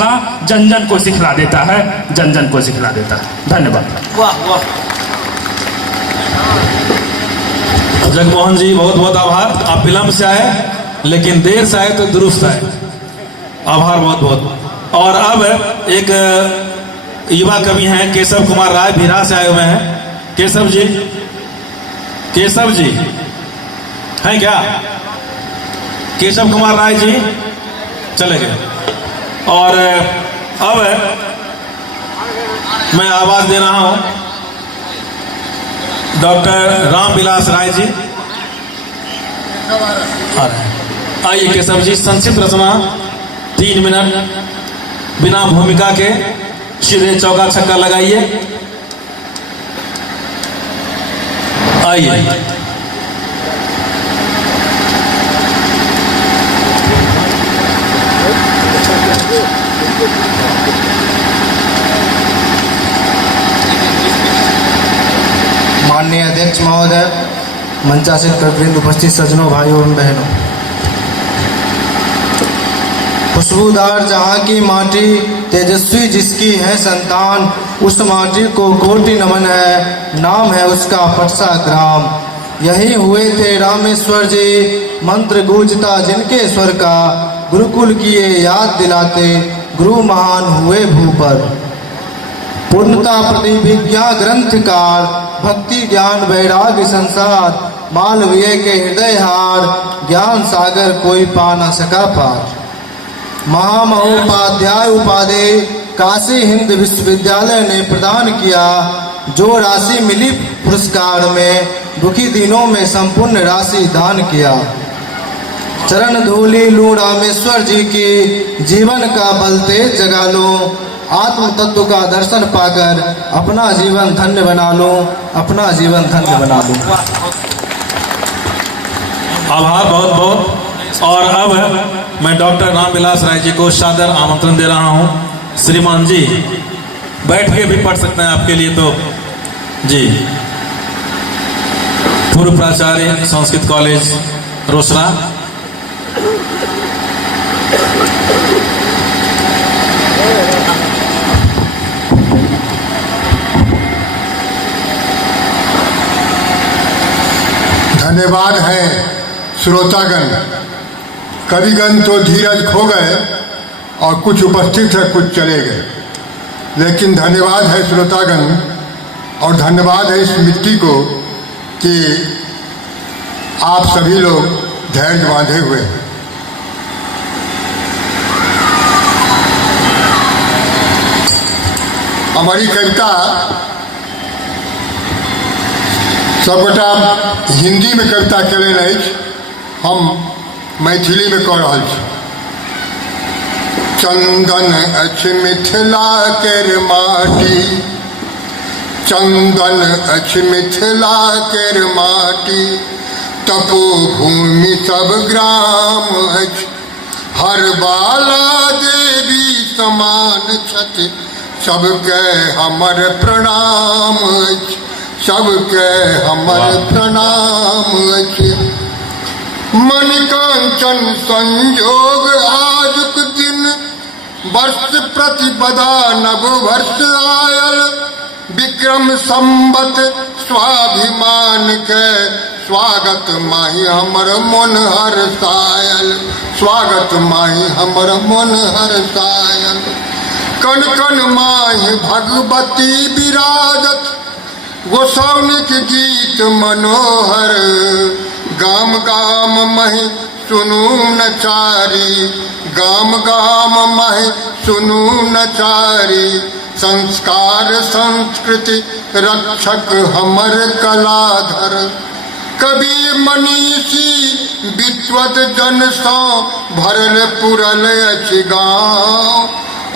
चलना जन जन को सिखला देता है, जन जन को सिखला देता है। धन्यवाद। वाह वाह। जगमोहन जी बहुत बहुत आभार। आप विलंब से आए लेकिन देर से आए तो दुरुस्त आए, आभार बहुत बहुत। और अब एक युवा कवि हैं केशव कुमार राय, भीरा से आए हुए हैं। केशव जी, केशव जी हैं क्या? केशव कुमार राय जी चले गए। और अब मैं आवाज दे रहा हूं डॉक्टर रामविलास राय जी। आइए केशव जी, संक्षिप्त रचना 3 मिनट, बिना भूमिका के सीधे चौका छक्का लगाइए। आइए। माननीय अध्यक्ष महोदय, मंचासीन कविवृंद, उपस्थित सज्जनों, भाइयों एवं बहनों, खुशबूदार जहाँ की माटी, तेजस्वी जिसकी है संतान, उस माटी को कोटि नमन है, नाम है उसका पटसा ग्राम। यही हुए थे रामेश्वर जी, मंत्र गूंजता जिनके स्वर का, गुरुकुल किए याद दिलाते, गुरु महान हुए भू पर। पूर्णता प्रतिभिज्ञा ग्रंथकार, भक्ति ज्ञान वैराग्य संसार, मालवीय के हृदय हार, ज्ञान सागर कोई पा न सका पार। महामहोपाध्याय उपाधि काशी हिंद विश्वविद्यालय ने प्रदान किया, जो राशि मिली पुरस्कार में, दुखी दिनों में संपूर्ण राशि दान किया। चरण धूलि लूं रामेश्वर जी की, जीवन का बल तेज जगा लो, आत्म तत्व का दर्शन पाकर अपना जीवन धन्य बना लो, अपना जीवन धन्य बना लो। आभार बहुत बहुत। और अब मैं डॉक्टर रामविलास राय जी को सादर आमंत्रण दे रहा हूं। श्रीमान जी बैठ के भी पढ़ सकते हैं आपके लिए तो जी। पूर्व प्राचार्य संस्कृत कॉलेज रोसड़ा। धन्यवाद है श्रोतागण। कविगण तो धीरज खो गए और कुछ उपस्थित है, कुछ चले गए, लेकिन धन्यवाद है श्रोतागण और धन्यवाद है इस मिट्टी को कि आप सभी लोग धैर्य बांधे हुए हैं। हमारी कविता सबगोटा हिंदी में कविता चले नहीं, हम मैथिली में कह रहा छी। चंदन अछि मिथिला केर माटी, चंदन अछि मिथिला केर माटी, तपोभूमि सब ग्राम अछि, हर बाला देवी समान छथि, सबके हमर प्रणाम अछि, सबके हमर प्रणाम अछि। मणिकांचन संयोग आजुक दिन, वर्ष प्रतिपदा नव वर्ष आयल, विक्रम संवत स्वाभिमान के, स्वागत माही हमर मन हर्षायल, स्वागत माही हमर मन हर्षायल। कन कन माही भगवती विराजत, गोसाउनिक गीत मनोहर, गाम गाम महि सुनू नचारी, गाम गाम महि सुनू नचारी, संस्कार संस्कृति रक्षक हमर कलाधर। कवि मनीषी विद्वत जन सौ भरल पुरल अछि गाँव,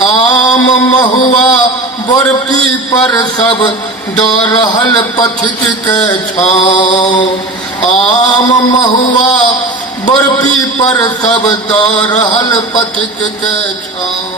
आम महुआ बरपी पर सब द रहल पथिक के छाँव, आम महुआ बरपी पर सब द रहल पथिक के छाँव।